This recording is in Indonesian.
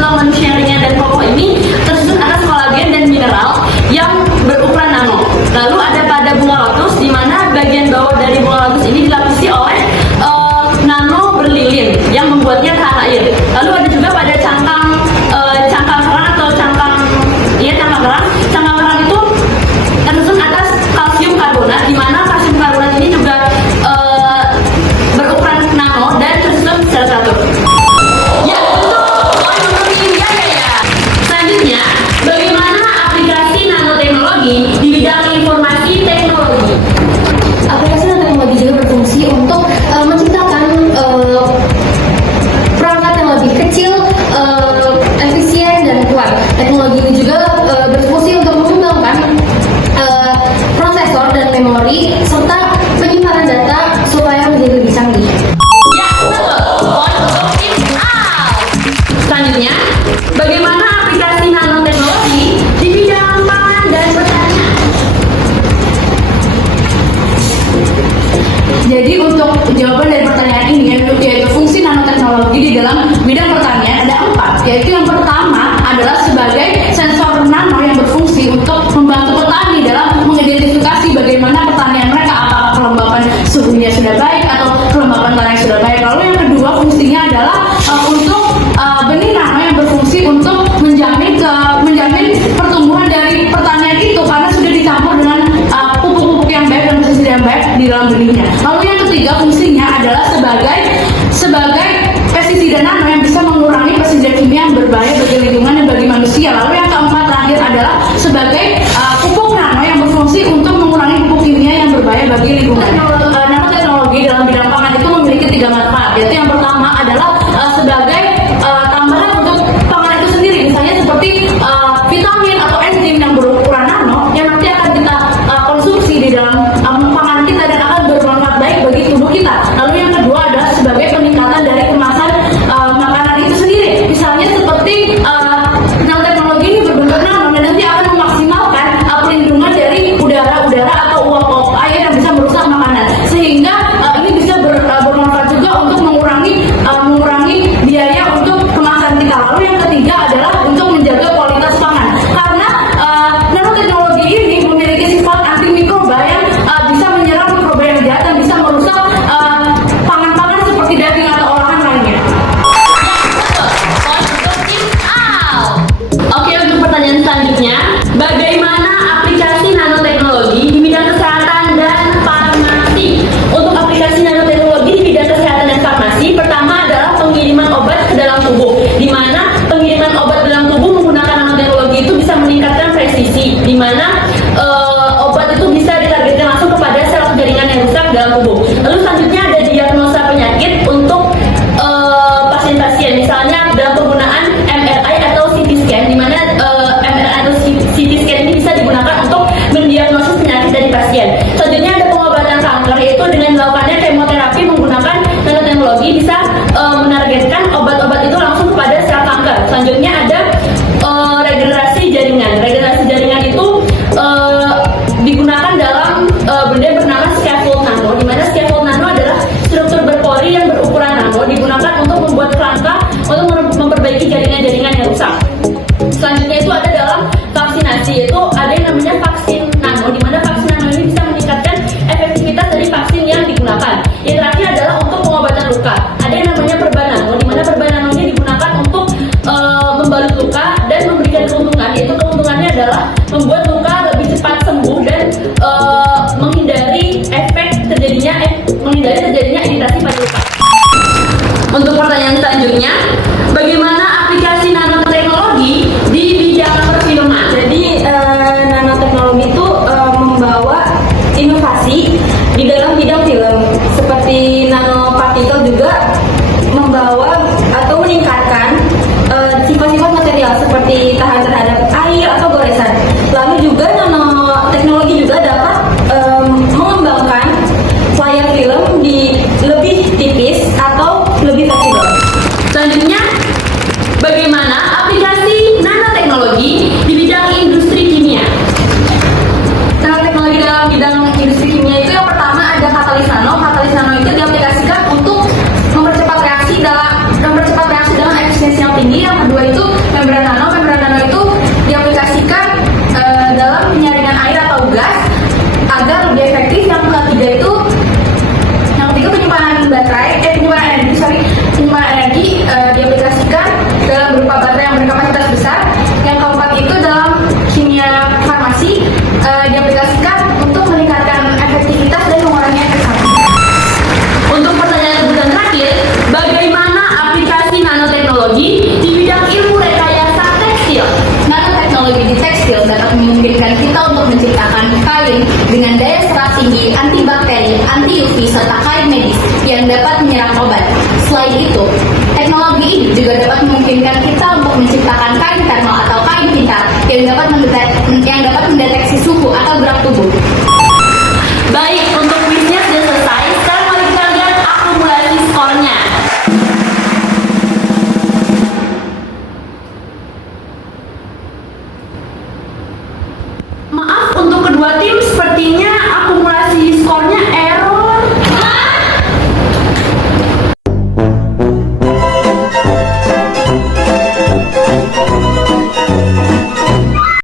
tulang manusia yang ringan dan kokoh ini tersusun atas kolagen dan mineral yang berukuran nano. Lalu ada pada bunga lotus, di mana bagian bawah dari bunga lotus ini dilapisi oleh nano berlilin yang membuatnya tahan air. Lalu ada juga pada cangkang kerang atau cangkang kerang. Cangkang kerang itu tersusun atas kalsium karbonat, di mana kalsium karbonat ini juga berukuran nano dan tersusun secara teratur. Ya, selanjutnya, bagaimana aplikasi nanoteknologi di bidang informasi teknologi? Aplikasi nanoteknologi juga berfungsi untuk menciptakan perangkat yang lebih kecil, efisien dan kuat. Teknologi ini juga berfungsi untuk mengembangkan prosesor dan memori serta penyimpanan data supaya menjadi lebih canggih. Ya, betul. Selanjutnya, bagaimana aplikasi nanoteknologi di bidang pangan dan pertanian? Jadi untuk jawaban dari pertanyaan ini yaitu fungsi nanoteknologi di dalam bidang pertanian ada 4, yaitu yang pertama adalah sebagai sensor nano yang berfungsi untuk membantu petani dalam mengidentifikasi bagaimana pertanian mereka, apakah kelembapan suhunya sudah baik atau kelembapan tanah sudah baik. Lalu yang kedua fungsinya adalah untuk benih nano yang berfungsi untuk menjamin pertumbuhan dari pertanian itu karena sudah dicampur dengan pupuk-pupuk yang baik dan pestisida yang baik di dalam benihnya. Lalu yang ketiga fungsinya adalah sebagai pestisida nano yang bisa mengurangi pestisida kimia yang berbahaya bagi lingkungan dan bagi manusia. Lalu yang keempat terakhir adalah sebagai pupuk nano yang berfungsi untuk mengurangi pupuk kimia yang berbahaya bagi lingkungan. Nanoteknologi dalam bidang pangan itu memiliki 3 manfaat, yaitu yang pertama adalah sebagai tambahan untuk pangan itu sendiri, misalnya seperti vitamin atau enzim yang berukuran nano yang nanti akan kita konsumsi di dalam pangan kita dan akan bermanfaat baik bagi tubuh kita. Lalu yang kedua adalah sebagai peningkatan dari kemasan makanan itu sendiri, misalnya seperti nanoteknologi ini berbentuk nano dan nanti akan memaksimalkan perlindungan dari udara atau uap air yang bisa merusak makanan, sehingga ini bisa bermanfaat juga untuk mengurangi biaya untuk kemasan kita. Lalu yang ketiga adalah untuk menjaga kualitas pangan, karena nanoteknologi ini memiliki sifat antimikroba yang bisa menyerang mikroba yang jahat dan bisa merusak pangan-pangan seperti daging atau olahan lainnya. Oke, untuk pertanyaan selanjutnya, bagaimana aplikasi nanoteknologi di bidang kesehatan dan farmasi? Untuk aplikasi nanoteknologi di bidang kesehatan dan farmasi, pertama adalah pengiriman obat ke dalam tubuh, di mana pengiriman obat ke dalam tubuh menggunakan nanoteknologi itu bisa meningkatkan presisi, di mana obat itu bisa ditargetkan langsung kepada sel jaringan yang rusak dalam tubuh. Lalu selanjutnya ada diagnosa penyakit untuk pasien-pasien, misalnya dalam penggunaan MRI atau CT scan, di mana MRI atau CT scan ini bisa digunakan untuk mendiagnosis penyakit dari pasien. Selanjutnya ada pengobatan kanker, yaitu dengan melakukannya kemoterapi menggunakan nanoteknologi bisa menargetkan obat-obat itu langsung kepada sel kanker. Selanjutnya ada regenerasi jaringan. Regenerasi jaringan itu digunakan dalam benda bernama scaffold nano, di mana scaffold nano adalah struktur berpori yang berukuran nano digunakan untuk membuat kerangka untuk memperbaiki jaringan-jaringan yang rusak. Selanjutnya itu ada dalam vaksinasi, yaitu ada yang namanya vaksin nano, di mana vaksin nano ini bisa meningkatkan efektivitas dari vaksin yang digunakan. Yang terakhir adalah untuk pengobatan luka. Ada yang namanya perban nano, di mana perban nano ini digunakan untuk membalut membran nano. Membran nano itu diaplikasikan dalam penyaringan air atau gas agar lebih efektif. Yang ketiga itu penyimpanan energi diaplikasikan dalam berupa baterai yang berkapasitas besar. Yang keempat itu dalam kimia farmasi diaplikasikan untuk meningkatkan efektivitas dan mengurangi efek samping. Untuk pertanyaan kebutuhan terakhir, bagaimana aplikasi nanoteknologi di bidang ilmu rekayasa tekstil? Nanoteknologi di tekstil dapat memungkinkan kita untuk menciptakan kain dengan daya serap tinggi, antibakteri, anti UV, serta kain medis yang dapat menyerap obat. Selain itu, teknologi ini juga dapat memungkinkan kita untuk menciptakan kain thermal atau kain pintar yang dapat mendeteksi suhu atau gerak tubuh. Baik,